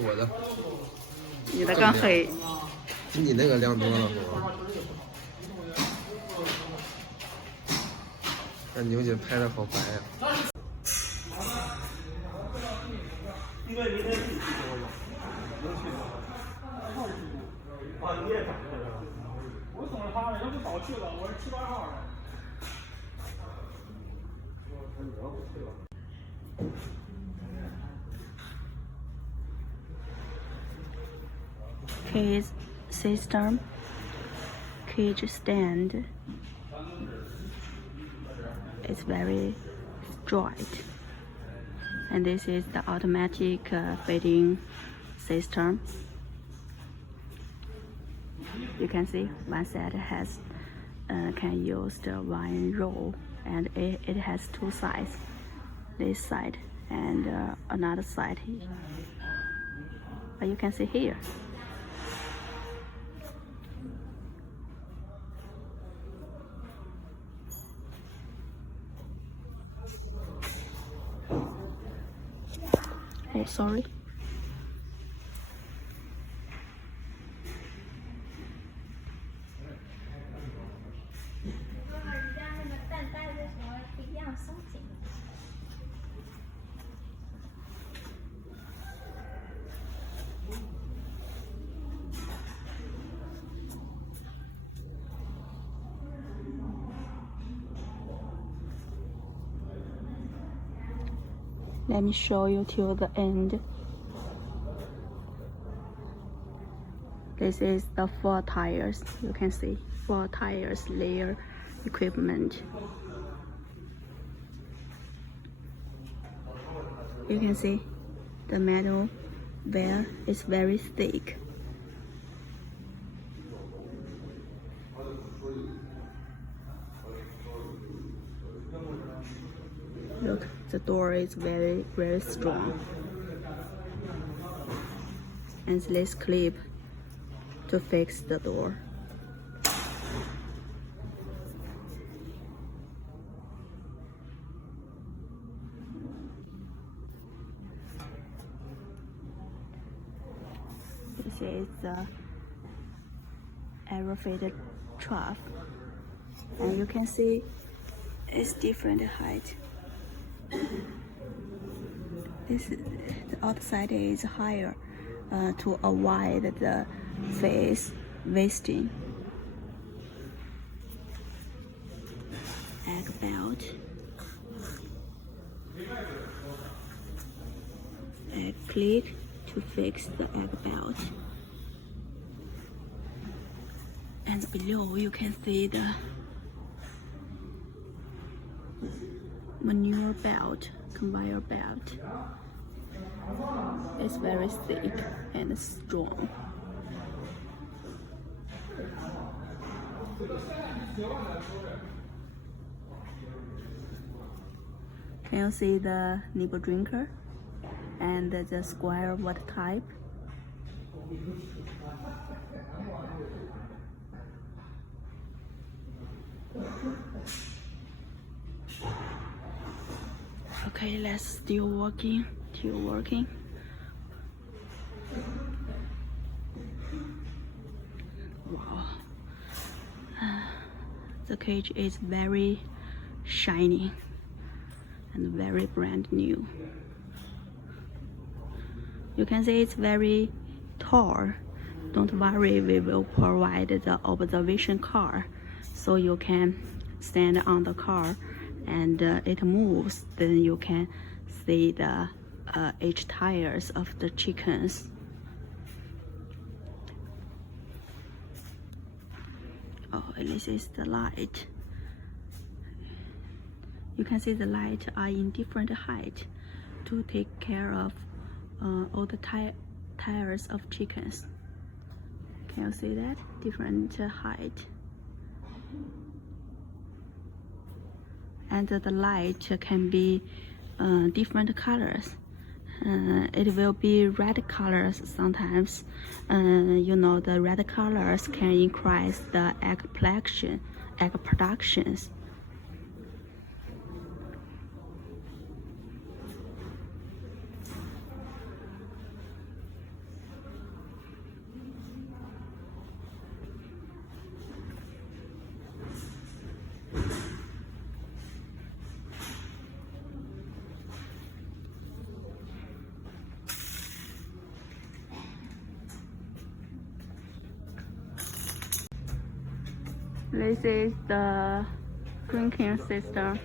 看我的，你的更黑。比你那个亮多了，是吧？那牛姐拍的好白呀。应该明天自己去多少？能去多少？啊，你也赶上了？我等着他呢，要不早去了，我是7、8号的。Cage system, cage stand. It's very straight, and this is the automatic feeding system. You can see one side has can use the one row, and it has two sides, this side and another side. But you can see here. Oh, sorry. Let me show you till the end. This is the 4 tires. You can see 4 tires layer equipment. You can see the metal wire is very thick. Look, the door is very, very strong. And this clip to fix the door. This is the aerofated trough, and you can see it's different height. The outside is higher to avoid the face wasting. Egg belt, egg click to fix the egg belt, and below you can see the manure belt, conveyor belt. It's very thick and strong. Can you see the nibble drinker and the square water type? Okay, let's still working. Wow. The cage is very shiny and very brand new. You can see it's very tall. Don't worry, we will provide the observation car so you can stand on the car and it moves, then you can see the each tires of the chickens. Oh, this is the light. You can see the light are in different height to take care of all the tires of chickens. Can you see that? Different height. And the light can be different colors. It will be red colors sometimes. You know, the red colors can increase the egg productions. This is the drinking system.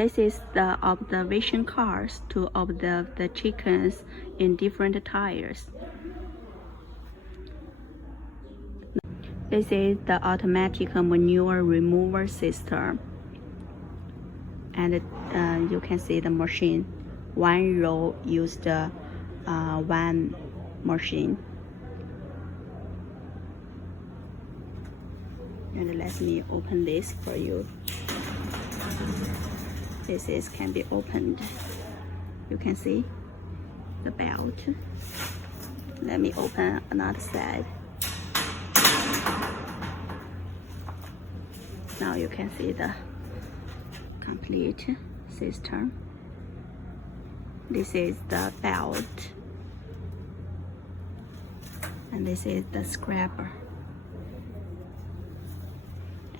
This is the observation cars to observe the chickens in different tires. This is the automatic manure removal system. And you can see the machine. One row used one machine. And let me open this for you. This can be opened. You can see the belt. Let me open another side. Now you can see the complete system. This is the belt, and this is the scraper.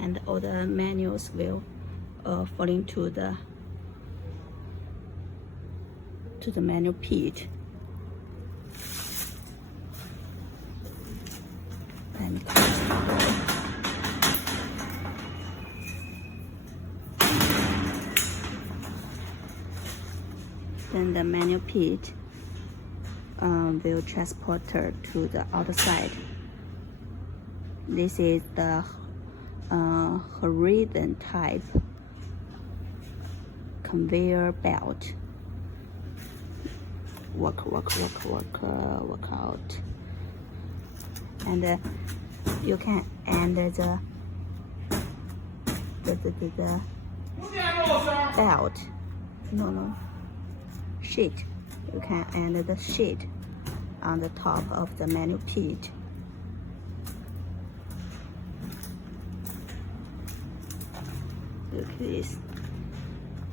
And all the manuals will fall into the manual pit. Let me close the door. Then the manual pit will transport her to the outside. This is the horizon type conveyor belt. Work out. And you can end the belt. No. Sheet. You can end the sheet on the top of the manual pit. Look at this.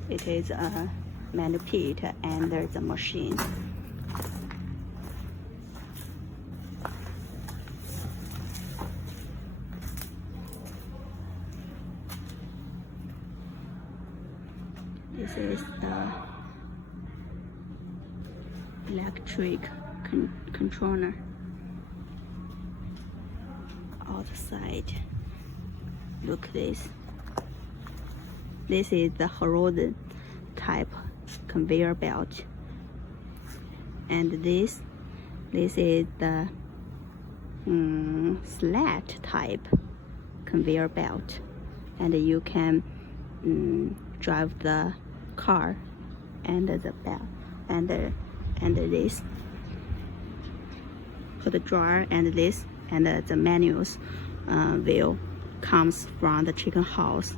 It is a manual pit under the machine. This is the electric controller outside. Look at this. This is the horizon type conveyor belt, and this is the slat type conveyor belt, and you can drive the car and the belt and this for the drawer, and this and the manuals will comes from the chicken house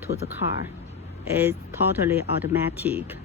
to the car. It's totally automatic.